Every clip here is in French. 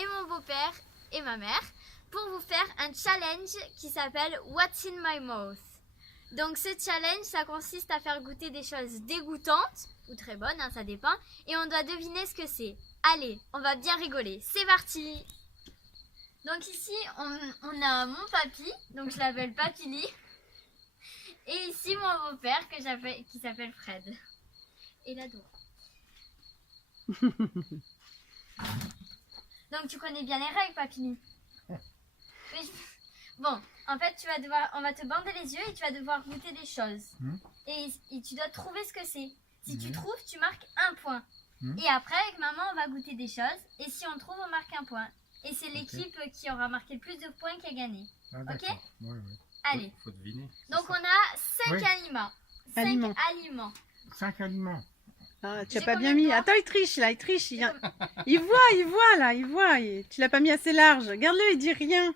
et mon beau-père et ma mère pour vous faire un challenge qui s'appelle What's in my mouth. Donc ce challenge, ça consiste à faire goûter des choses dégoûtantes ou très bonnes, hein, ça dépend, et on doit deviner ce que c'est. Allez, on va bien rigoler, c'est parti. Donc ici, on a mon papy, donc je l'appelle Papili, et ici mon beau-père qui s'appelle Fred. Et la Dora. Donc tu connais bien les règles, Papini. Oui. Bon, en fait, on va te bander les yeux et tu vas devoir goûter des choses. Et tu dois trouver ce que c'est. Si tu trouves, tu marques un point. Et après, avec maman, on va goûter des choses. Et si on trouve, on marque un point. Et c'est l'équipe qui aura marqué le plus de points qui a gagné. Ah, ok? Ouais. Allez. Faut deviner. Donc on a 5 aliments. 5 Aliments. aliments. 5 aliments. Ah, tu as J'ai pas combien bien de mis. doigts? Attends, il triche là, il triche. Il voit là, il voit. Tu l'as pas mis assez large. Regarde-le, il dit rien.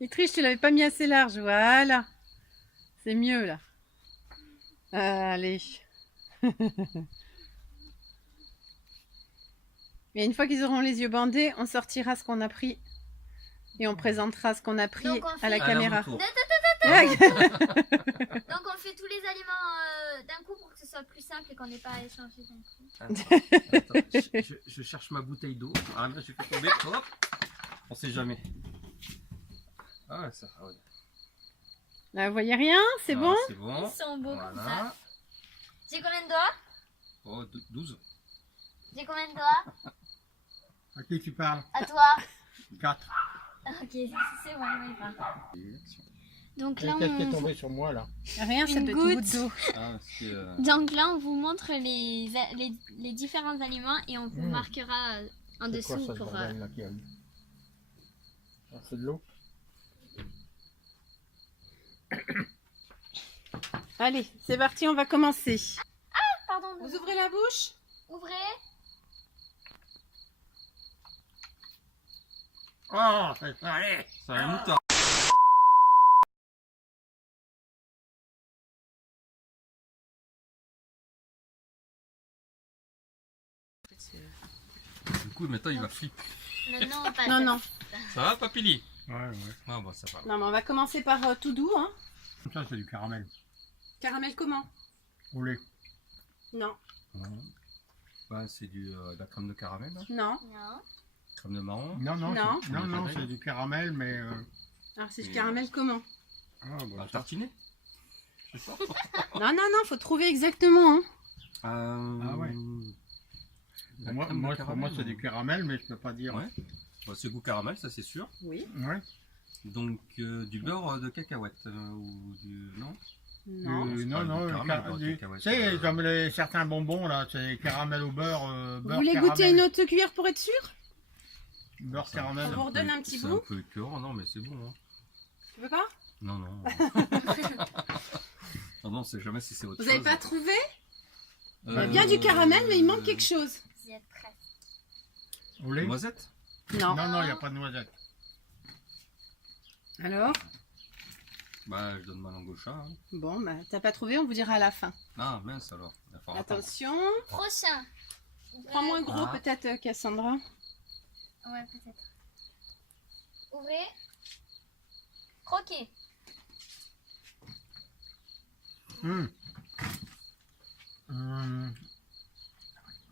Il triche, tu l'avais pas mis assez large. Voilà. C'est mieux là. Allez. Et une fois qu'ils auront les yeux bandés, on sortira ce qu'on a pris. Et on présentera ce qu'on a pris Donc, on à la fait- caméra. retour. Donc on fait tous les aliments d'un coup pour que ce soit plus simple et qu'on n'ait pas à échanger d'un coup. Attends, je cherche ma bouteille d'eau. Ah là, j'ai fait tomber. Hop. On sait jamais. Ah ça. Ah, ouais. Là, vous voyez rien, c'est Ah, bon? C'est bon. Ils sont beaux comme ça. Voilà. J'ai combien de doigts? Oh, 12. J'ai combien de doigts? À qui tu parles? À toi. 4. Ok, c'est bon, on y va. Donc là, Qu'est-ce qui est tombé sur moi là? Rien, c'est Une une goutte. petite goutte d'eau. Ah, c'est. Donc là, on vous montre les différents aliments et on vous marquera en C'est dessous quoi ça, ce pour... bordel là qui a eu? Ah, c'est de l'eau? Allez, c'est parti, on va commencer. Pardon, Vous ouvrez la bouche? ouvrez. Oh, c'est ça, allez! C'est un mouton. Du coup, maintenant il va flipper. Non, pas Non, non. Ça va, Papili? Ouais. Ah, bon, ça va. Non, mais on va commencer par tout doux, hein. Ça, c'est du caramel. Caramel comment? Au lait. Non. Bah, c'est de la crème de caramel, hein. Non. Non. Crème de marron. Non, Non. c'est du caramel, mais. Alors, c'est du caramel comment? Ah, À bah, ça. tartiner. Je sais pas. Non, faut trouver exactement, hein. Ah ouais. La Moi, crème de pour moi, caramel, c'est du caramel, mais je peux pas dire. Ouais. Bah, c'est goût caramel, ça c'est sûr. Oui. Ouais. Donc du beurre de cacahuète ou du non. Non. c'est pas Non, du caramel, beurre de tu cacahuète, sais, comme certains bonbons là, c'est caramel au beurre, Vous beurre voulez caramel. goûter une autre cuillère pour être sûr? Beurre C'est un- caramel. On vous redonne un petit c'est bout. un peu écœurant, non mais c'est bon. Hein. Tu veux pas? Non. Non, c'est jamais si c'est autre Vous chose. avez pas trouvé? Il y a Euh, bien du caramel, mais il manque quelque chose. Vous y êtes prêts? Au lait? Noisette. Non. Non, il n'y a pas de noisette. Alors? Bah je donne ma langue au chat. Hein. Bon, bah, t'as pas trouvé, on vous dira à la fin. Ah mince alors. Il va falloir attendre. Attention. Prochain. Prends moins gros Ah. peut-être, Cassandra. Ouais, peut-être. Ouvrez. Croquez.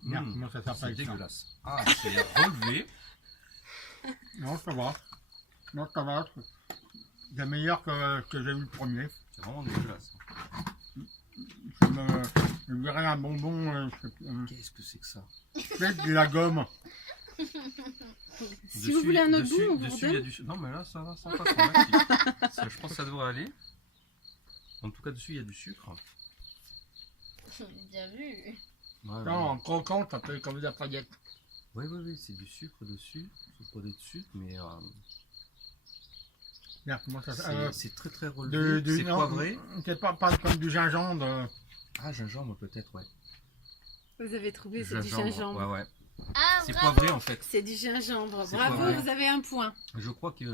Merde, comment ça C'est s'appelle ça? dégueulasse. Ah c'est relevé. Non, ça va. Non, ça va. C'est meilleur que j'ai eu le premier. C'est vraiment dégueulasse. Je verrais un bonbon, Qu'est-ce que c'est que ça? peut-être de la gomme. Si vous voulez un autre bout, on vous dessus, il y a redonne. du... Non mais là ça va, ça passe. Merci. Je pense que ça devrait aller. En tout cas dessus il y a du sucre. Bien vu. Ouais, Non, en croquant, ça fait comme des paillettes. oui, c'est du sucre dessus. C'est pas de sucre, mais Merde, comment ça s'appelle? c'est très très relevé. C'est non, poivré. C'est pas comme du gingembre. Ah, gingembre peut-être, ouais. Vous avez trouvé, c'est du gingembre. Ouais. Ah, C'est bravo. poivré en fait. C'est du gingembre. C'est Bravo, poivré. vous avez un point. Je crois que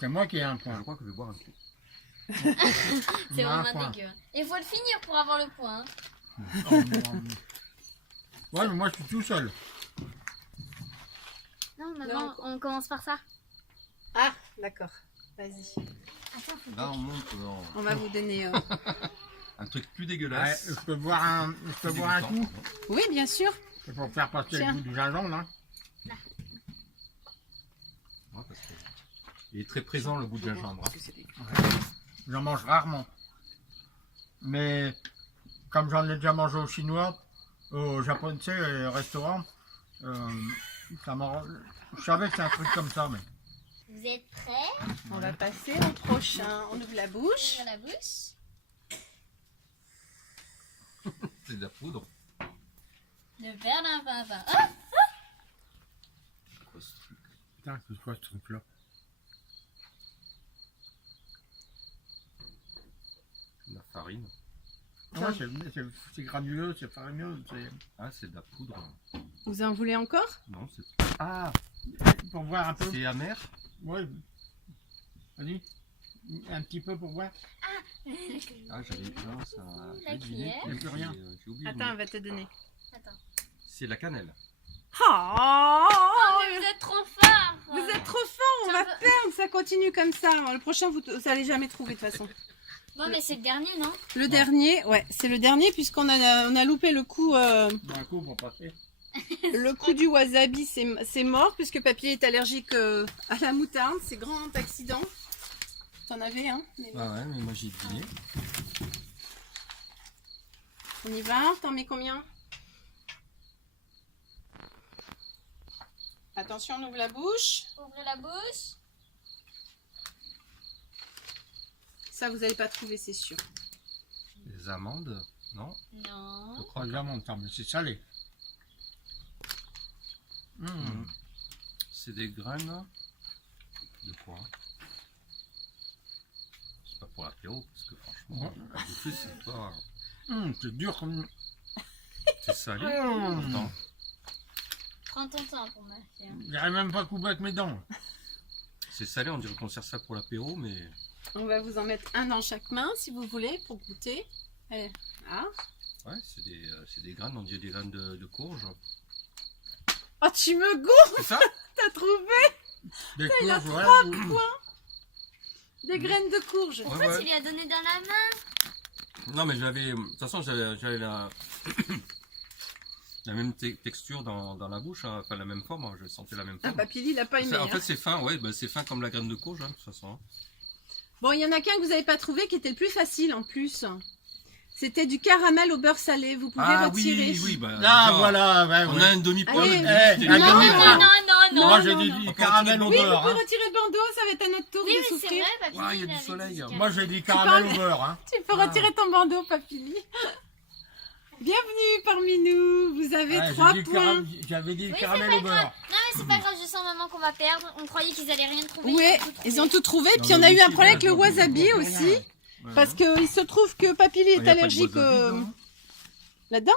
C'est moi qui ai un point. je vais boire un coup. C'est Un vraiment point. dégueu. Il faut le finir pour avoir le point. hein. Oh, non. Ouais, mais moi je suis tout seul. Non, maman, Donc- on commence par ça. Ah, d'accord. Vas-y. Attends, faut Là, on monte dans On va vous donner... un truc plus Ouais, dégueulasse. je peux boire un, coup. Oui, bien sûr. C'est pour faire passer Tiens. le goût du gingembre, hein. Ouais, parce que il est très présent le goût de gingembre. J'en mange rarement. Mais comme j'en ai déjà mangé au chinois, au japonais, tu sais, restaurant, je savais que c'est un truc comme ça. Mais... Vous êtes prêts? On va passer au prochain. On ouvre la bouche. Ouvre la bouche. C'est de la poudre. Le verre d'un papa. Ah, Quoi, ce truc? Putain, c'est quoi ce truc-là? De la farine. Ouais, c'est granuleux, c'est farineux. Ah, c'est de la poudre. Vous en voulez encore? Non, c'est. Ah, Pour voir un peu. c'est amer. Ouais. Vas-y. Un petit peu pour voir. Ah, j'avais. Non, ça. La j'ai deviné. cuillère. Il y a plus rien. J'ai oublié. Attends, elle va te donner. Attends. C'est la cannelle. Oh, Oh, mais vous êtes trop fort! vous êtes trop fort, on va perdre, ça continue comme ça. Le prochain, vous allez jamais trouver de toute façon. Bon, mais c'est le dernier, non? Le dernier, ouais, c'est le dernier puisqu'on a loupé le coup, Un coup pour passer. le coup du wasabi, c'est mort puisque Papy est allergique à la moutarde, c'est grand accident. T'en avais un, mais bon. Ah ouais, mais moi j'ai deviné. On y va, t'en mets combien? Attention, on ouvre la bouche. Ouvrez la bouche. Ça, vous n'allez pas trouver, c'est sûr. Les amandes, non? Non. Je crois Oh, que j'amonte ça, mais c'est salé. Mmh. c'est des graines. De quoi? C'est pas pour l'apéro, parce que franchement, à bouffer, c'est pas. C'est dur comme... C'est salé. Mmh. Attends. Prends ton temps pour ma fille. J'arrive même pas à couper avec mes dents. C'est salé, on dirait qu'on sert ça pour l'apéro, mais. On va vous en mettre un dans chaque main, si vous voulez, pour goûter. Allez. Ah. Ouais, c'est des graines, on dirait des graines de courge. Oh, tu me goûtes. C'est ça? T'as trouvé Des il a courges, ouais. 3 points. Des graines de courge. Ouais, Pourquoi ouais. tu lui as donné dans la main? Non, mais j'avais. De toute façon, j'avais la. La même texture dans la bouche, hein, enfin la même forme, hein, je sentais la même Ah, forme. Papy, il a pas aimé. En hein. fait, c'est fin, ouais, bah, c'est fin comme la graine de courge, hein, de toute façon. Bon, il y en a qu'un que vous n'avez pas trouvé qui était le plus facile en plus. C'était du caramel au beurre salé. Vous pouvez retirer. oui, bah. Ah, déjà, voilà, ouais, On ouais. a un demi-point. Allez. de Eh, c'était un le Non, demi-point. demi-point. non. Moi, Non, j'ai non, dit non. du caramel au Oui, vous beurre. pouvez Hein. retirer le bandeau, ça va être à notre tour Oui, de mais c'est souffrir. vrai, papy. Ouais, il y a il du avait soleil, dit hein. que- Moi, j'ai dit caramel au beurre. Hein. Tu peux retirer ton bandeau, Papy. Bienvenue parmi nous. Vous avez Ouais, 3 j'ai dit points. J'avais dit Oui, caramel c'est au pas beurre. grave. Non, mais c'est pas grave, je sens maman qu'on va perdre. On croyait qu'ils allaient rien trouver. Ouais, ils ont tout trouvé. Puis on a eu un problème avec le wasabi aussi. Parce qu'il se trouve que Papy Il y a est pas de allergique wasabi dedans. là-dedans.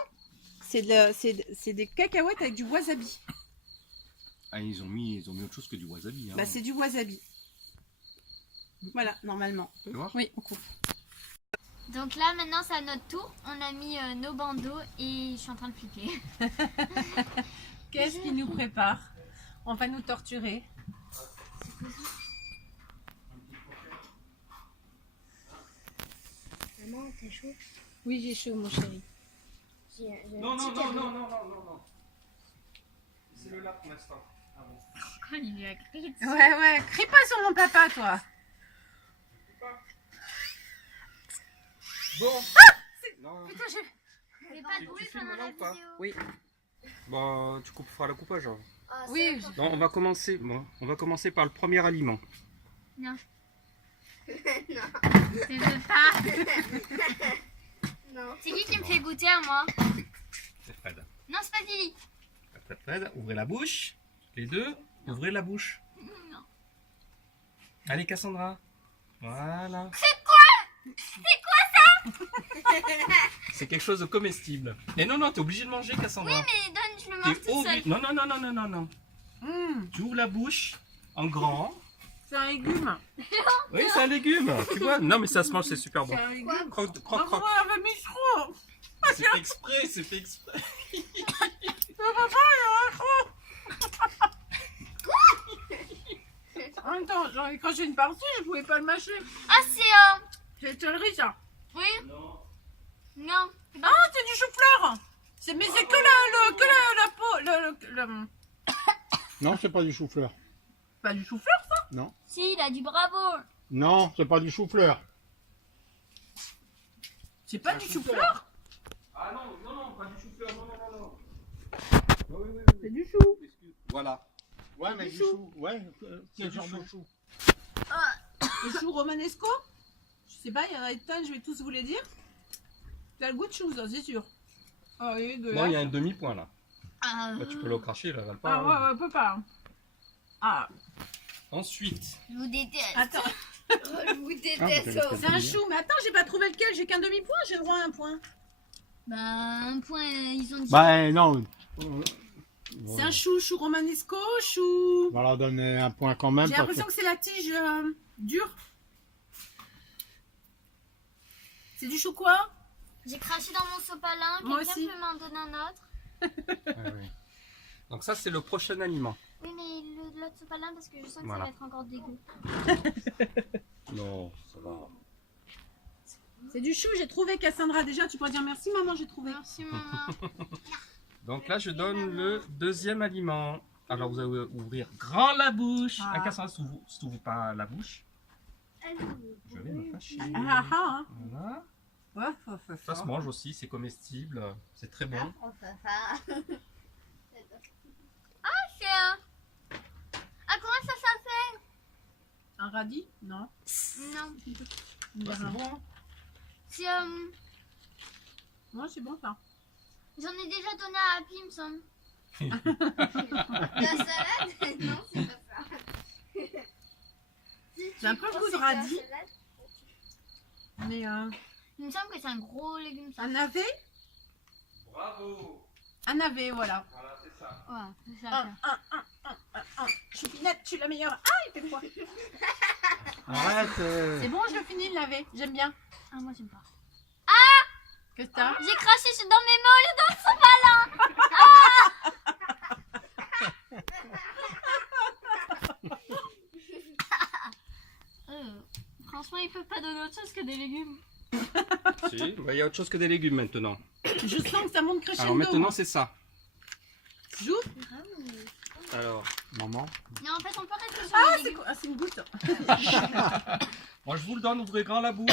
C'est des cacahuètes avec du wasabi. Ah, ils ont mis autre chose que du wasabi. Hein. Bah, c'est du wasabi. Voilà, normalement. Tu vois? Oui, on coupe. Donc là, maintenant, c'est à notre tour. On a mis nos bandeaux et je suis en train de flipper. Qu'est-ce qui nous prépare? On va nous torturer. Maman, t'es chaud? Oui, j'ai chaud, mon chéri. Non. C'est le là pour l'instant. Ah bon. Pourquoi il lui a crié dessus? Ouais, crie pas sur mon papa, toi. Bon. Non. C'est pas Tu cool filmes pendant là la ou pas? vidéo. Oui. Bon, tu feras le coupage. Hein. Ah, Oui. c'est Non, on va commencer par le premier aliment. Non. Je veux pas. Non. C'est qui me fait goûter à moi? C'est Fred. Non, c'est pas Lily. Fred, ouvrez la bouche. Les deux, ouvrez la bouche. Non. Allez, Cassandra. Voilà. C'est quelque chose de comestible. Mais non, t'es obligé de manger, Cassandra. Mais donne, je le T'es mange tout seul. obligé. Non. Tu ouvres la bouche en grand. C'est un légume. Oui, c'est un légume. Tu vois? Non, mais ça se mange, c'est super bon. C'est un légume. Croque. Hervé Michron. C'est fait exprès, c'est fait exprès. quand j'ai une partie, je pouvais pas le mâcher. Ah, c'est... C'est le ça. Oui. Non. Non. Ah, c'est du chou-fleur. Mais c'est que la peau. Non, c'est pas du chou-fleur. Pas du chou-fleur, ça. Non. Si, il a du bravo. Non, c'est pas du chou-fleur. C'est pas du chou-fleur. Ah non, pas du chou-fleur, non. Oui. C'est du chou. Voilà. Ouais, mais du chou. Ouais, quel genre de chou? Le chou romanesco. Je sais pas, il y en a des tonnes, je vais tous vous les dire. T'as le goût de chou, ça, c'est sûr. Ah oui, de Bon, il y a un demi-point là. Ah, Là, tu peux le cracher, là, pas. Ah ouais, on peut pas. Ah, Ensuite, je vous déteste. attends. Je vous déteste. Ah, C'est un chou, mais attends, j'ai pas trouvé lequel, j'ai qu'un demi-point, j'ai le droit à un point. Bah, un point, ils ont dit... Bah non. C'est un chou romanesco, chou. On va leur donner un point quand même. J'ai parce l'impression que c'est la tige dure. C'est du chou quoi? J'ai craché dans mon sopalin. Moi Quelqu'un aussi. peut m'en donner un autre? oui. Donc ça, c'est le prochain aliment. Oui, mais l'autre sopalin, parce que je sens que Voilà. ça va être encore dégueu. Non, ça va. C'est du chou, j'ai trouvé Cassandra. Déjà, tu pourrais dire merci maman, j'ai trouvé. Merci, maman. Donc là, je donne le deuxième aliment. Alors, vous allez ouvrir grand la bouche. Ah. Un Cassandra, s'ouvre pas la bouche. Je vais me fâcher. Ah ah Voilà. ah. Ça se mange aussi, c'est comestible. C'est très bon. C'est un... Ah, comment ça s'appelle? Un radis? Non. Non. Bah, c'est bon. Hein. C'est... Moi, c'est bon ça. J'en ai déjà donné à Happy, il me semble. La salade? Non, c'est pas ça. J'ai un peu le goût de radis. Mais Il me semble que c'est un gros légume, ça. un navet? Bravo. Un navet, voilà. Voilà, c'est ça. Ouais, c'est ça. Choupinette, tu es la meilleure. Ah, il fait froid. Arrête. C'est bon, je finis le navet. J'aime bien. Ah, moi, j'aime pas. Qu'est-ce que t'as? J'ai craché dans mes mains au lieu dans le sopalin. Franchement, ils peuvent pas donner autre chose que des légumes. Si, bah, il y a autre chose que des légumes maintenant. Je sens que ça monte crescendo. Alors maintenant, c'est ça. Joue. Alors, Maman. Non, en fait, on peut rester sur Ah, les c'est légumes. quoi? Ah, c'est une goutte. moi je vous le donne, ouvrez grand la bouche.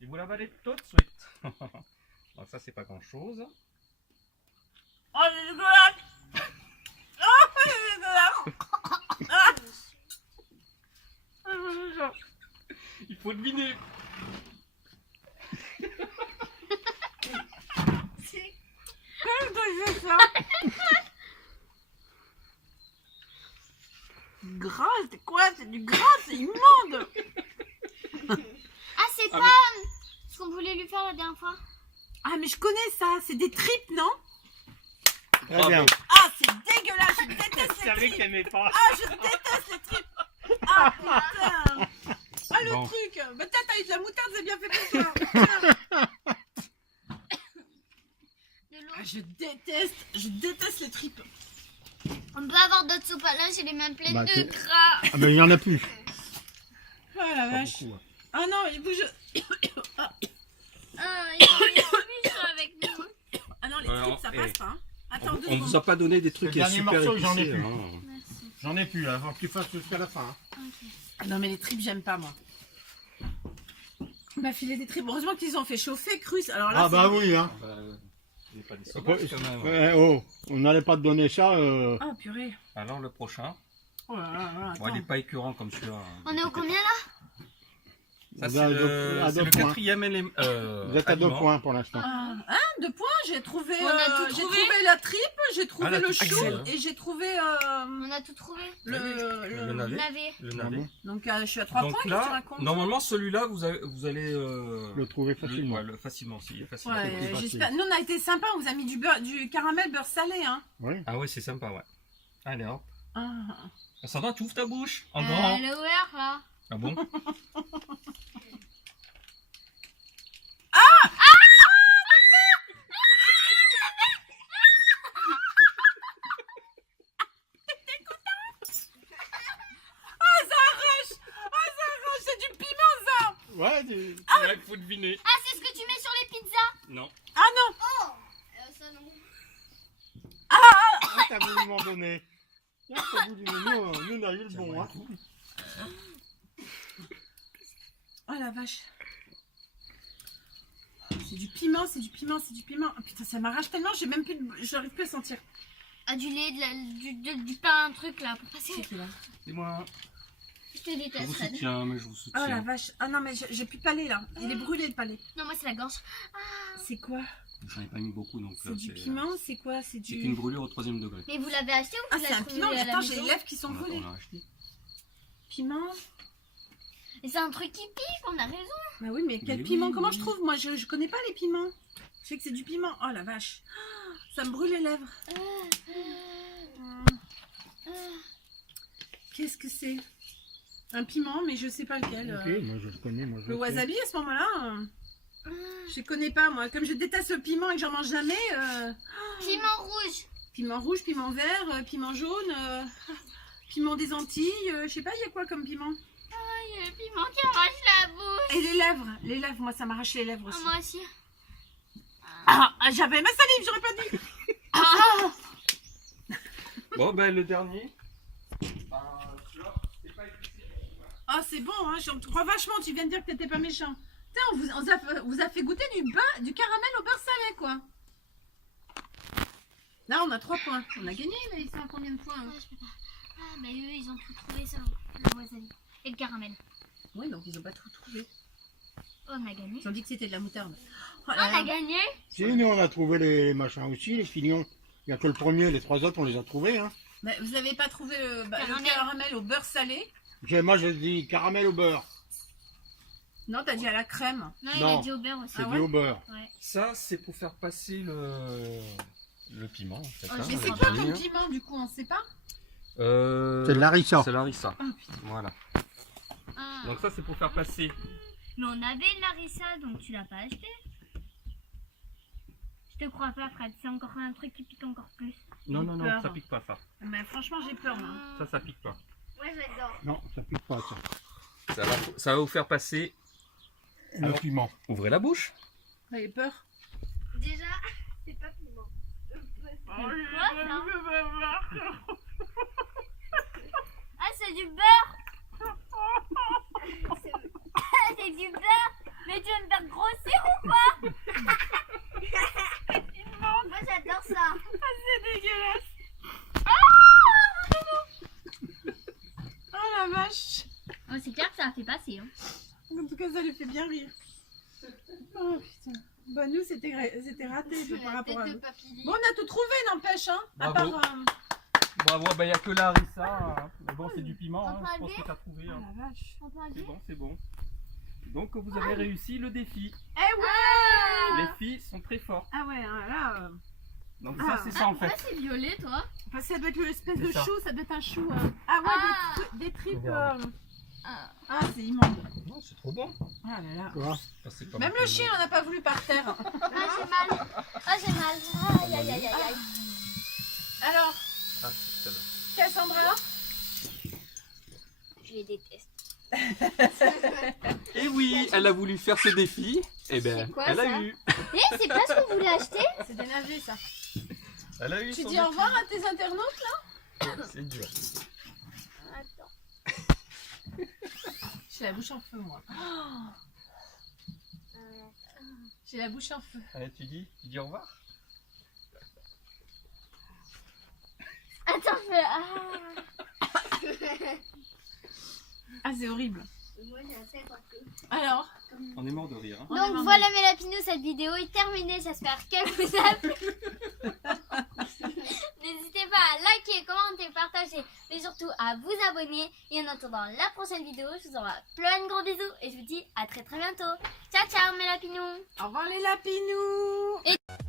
Et vous l'avalez tout de suite. Donc ça, c'est pas grand chose. Oh, c'est dégueulasse. Oh, c'est dégueulasse. Il faut deviner. Qu'est-ce que c'est ça? Gras, c'est quoi? C'est du gras, c'est immonde. Ah, c'est Ah, pas ce qu'on voulait lui faire la dernière fois. Ah, mais je connais ça. C'est des tripes, non? Très bien. Ah, c'est dégueulasse. Je déteste les tripes. t'aimais pas. Ah, je déteste les tripes. Ah, putain. Ah, le Bon. truc. Bah, t'as eu de la moutarde, c'est bien fait pour toi. De l'eau. Ah, je déteste les tripes. On peut avoir d'autres sopalins, j'ai les mains pleines Bah, de t'es- gras. Ah, mais il y en a plus. Oh la Pas vache. beaucoup, hein. Ah non, il bouge. Ah, ils sont méchants avec nous. Ah non, les Alors, tripes, ça passe pas. Hein. Attends, deux On secondes. vous a pas donné des trucs Le dernier super morceau, j'en ai épicés, plus. hein. Merci. J'en ai plus là, avant que tu fasses jusqu'à la fin. Hein. Ok. Non, mais les tripes, j'aime pas, moi. On m'a filé des tripes. Heureusement qu'ils ont fait chauffer, crus. Alors là, Ah bah oui, hein. Bah, il y a pas des sauvages, quand même. Ouais, oh, on n'allait pas te donner ça. Ah, purée. Alors le prochain. Oh là là là, Bon, il attends. n'est pas écœurant comme celui-là. On est au combien là? Ça, Vous c'est êtes le, à c'est deux le points. quatrième élément. Vous êtes à 2 aliment. points pour l'instant. Ah, hein, 2 points, j'ai trouvé, On a tout j'ai trouvé. trouvé la tripe, j'ai trouvé Ah, la le tripe, chou excellent. et j'ai trouvé On a tout trouvé. Le navet. Navet. Le navet. Donc je suis à 3 Donc points, qu'est-ce que tu là, racontes? normalement celui-là, vous allez Le trouver facilement. facilement aussi. Facilement. Ouais, c'est plus facile. j'espère. Nous, on a été sympa, on vous a mis du beurre, du caramel beurre salé, hein. Oui. Ah ouais, c'est sympa, ouais. Allez, hop. Ah. Sandra, tu ouvres ta bouche en grand. Le ouvert là. Ah bon? Ouais, Ouais, il faut deviner. Ah, c'est ce que tu mets sur les pizzas. Non. Ah non. Ça non. ah, t'as voulu m'en donner. Ah, t'as voulu, nous, on a eu le bon. Hein. Oh la vache. C'est du piment, c'est du piment, c'est du piment. Oh, putain, ça m'arrache tellement, j'ai même plus de... j'arrive plus à sentir. Ah, du lait, du pain, un truc là pour passer. C'est qui là? C'est moi. Je te Je déteste, vous Fred. soutiens, mais je vous Oh la soutiens. vache. Ah non, mais j'ai plus de palais là. Il est brûlé le palais. Non, moi c'est la gorge. C'est quoi? J'en ai pas mis beaucoup, donc C'est du piment, c'est quoi? C'est C'est du... une brûlure au 3e degré. Mais vous l'avez acheté ou Ah, vous c'est l'avez un trouvé piment. à la Attends, j'ai maison? les lèvres qui sont brûlées. On l'a acheté. Piment? Mais c'est un truc qui pique, on a raison. Bah oui, mais quel Oui, piment? oui, Comment oui. je trouve? Moi, je connais pas les piments. Je sais que c'est du piment. Oh la vache. Ah, ça me brûle les lèvres. Qu'est-ce que c'est? Un piment, mais je sais pas lequel. Ok, moi je le connais. Moi, je Le sais. wasabi à ce moment-là, je connais pas moi. Comme je déteste le piment et que j'en mange jamais. Piment rouge. Piment rouge, piment vert, piment jaune, piment des Antilles. Je sais pas, il y a quoi comme piment? Il y a le piment qui arrache la bouche. Et les lèvres, moi ça m'arrache les lèvres aussi. Ah, moi aussi. Ah, j'avais ma salive, j'aurais pas dit. Bon, ben le dernier. Celui-là, c'est pas épicé. Ah c'est bon, hein, je te crois vachement. Tu viens de dire que t'étais pas méchant. Putain, on vous a fait goûter du caramel au beurre salé quoi. Là on a 3 points. On a gagné, mais ils sont à combien de points hein? Ah, je peux pas. Ah, bah eux, ils ont tout trouvé ça. Le wasabi. Et le caramel. Oui, donc ils ont pas tout trouvé. On a gagné. Ils ont dit que c'était de la moutarde. Oh On là là. a gagné. Si, nous on a trouvé les machins aussi, les filions. Il n'y a que le premier, les 3 autres on les a trouvés. Hein. Mais vous avez pas trouvé le Caramel. caramel au beurre salé? Moi j'ai dit caramel au beurre. Non, t'as dit à la crème. Non, il Non. a dit au beurre aussi. C'est Ah dit ouais au beurre. Ouais. Ça, c'est pour faire passer le piment, en fait. hein, Mais le c'est quoi dernier, comme hein. piment du coup? On sait pas. C'est de l'arissa. C'est l'arissa. Oh, putain. Voilà. Ah. Donc ça, c'est pour faire passer. Mais on avait de l'arissa, donc tu l'as pas acheté. Je te crois pas, Fred. C'est encore un truc qui pique encore plus. Non, J'ai non, non, peur. ça pique pas ça. Mais franchement, j'ai peur moi. Ça pique pas. Moi, j'adore. Non, ça pique pas ça. Ça va vous faire passer. Le Alors, piment. ouvrez la bouche. J'ai peur. Déjà, c'est pas piment. Ah, c'est du beurre. C'est du beurre. Mais tu vas me faire grossir ou quoi? Moi, j'adore ça. C'est dégueulasse. Oh la vache. Oh, c'est clair que ça a fait passer. Hein. En tout cas, ça lui fait bien rire. Oh putain. Bah nous, c'était raté par rapport à nous. Bon, on a tout trouvé, n'empêche, hein. À part... Bravo. Bravo, il n'y a que l'arissa. Hein. Mais bon, c'est du piment. Hein. Je pense que tu as trouvé. Oh Hein. la vache. On peut C'est aller. bon, c'est bon. Donc vous avez réussi le défi. Eh ouais. Les filles sont très fortes. Ah ouais, hein, là... Donc Ah. ça, c'est ça en Pourquoi fait. c'est violet, toi? Enfin, ça doit être l'espèce de C'est ça. chou, ça doit être un chou. Ah ouais, Ah. des tripes. Regarde. Ah, c'est immonde. Non, c'est trop bon. Ah là là. Quoi Ça, c'est pas Même bon. le chien, on n'a pas voulu par terre. Ah, j'ai mal. Ah, j'ai mal. Aïe, aïe, aïe, aïe, aïe. Alors, Ah, c'est celle-là. Cassandra, Je les déteste. Et oui, elle a voulu faire ce défi. Et ben, C'est quoi, elle ça a eu. Eh, c'est pas ce qu'on voulait acheter? c'est dénager ça. Elle a eu Tu son dis au défi. revoir à tes internautes là? C'est dur. Attends. J'ai la bouche en feu moi. J'ai la bouche en feu. Allez, tu dis au revoir. Attends, fais. Ah, c'est horrible. Moi, j'ai assez partout. Alors, On est mort de rire. Hein. On est marre Donc de- voilà mes lapinous, cette vidéo est terminée, j'espère qu'elle vous a plu. N'hésitez pas à liker, commenter, partager, mais surtout à vous abonner. Et en attendant la prochaine vidéo, je vous envoie plein de gros bisous et je vous dis à très bientôt. Ciao ciao mes lapinous. au revoir les lapinous.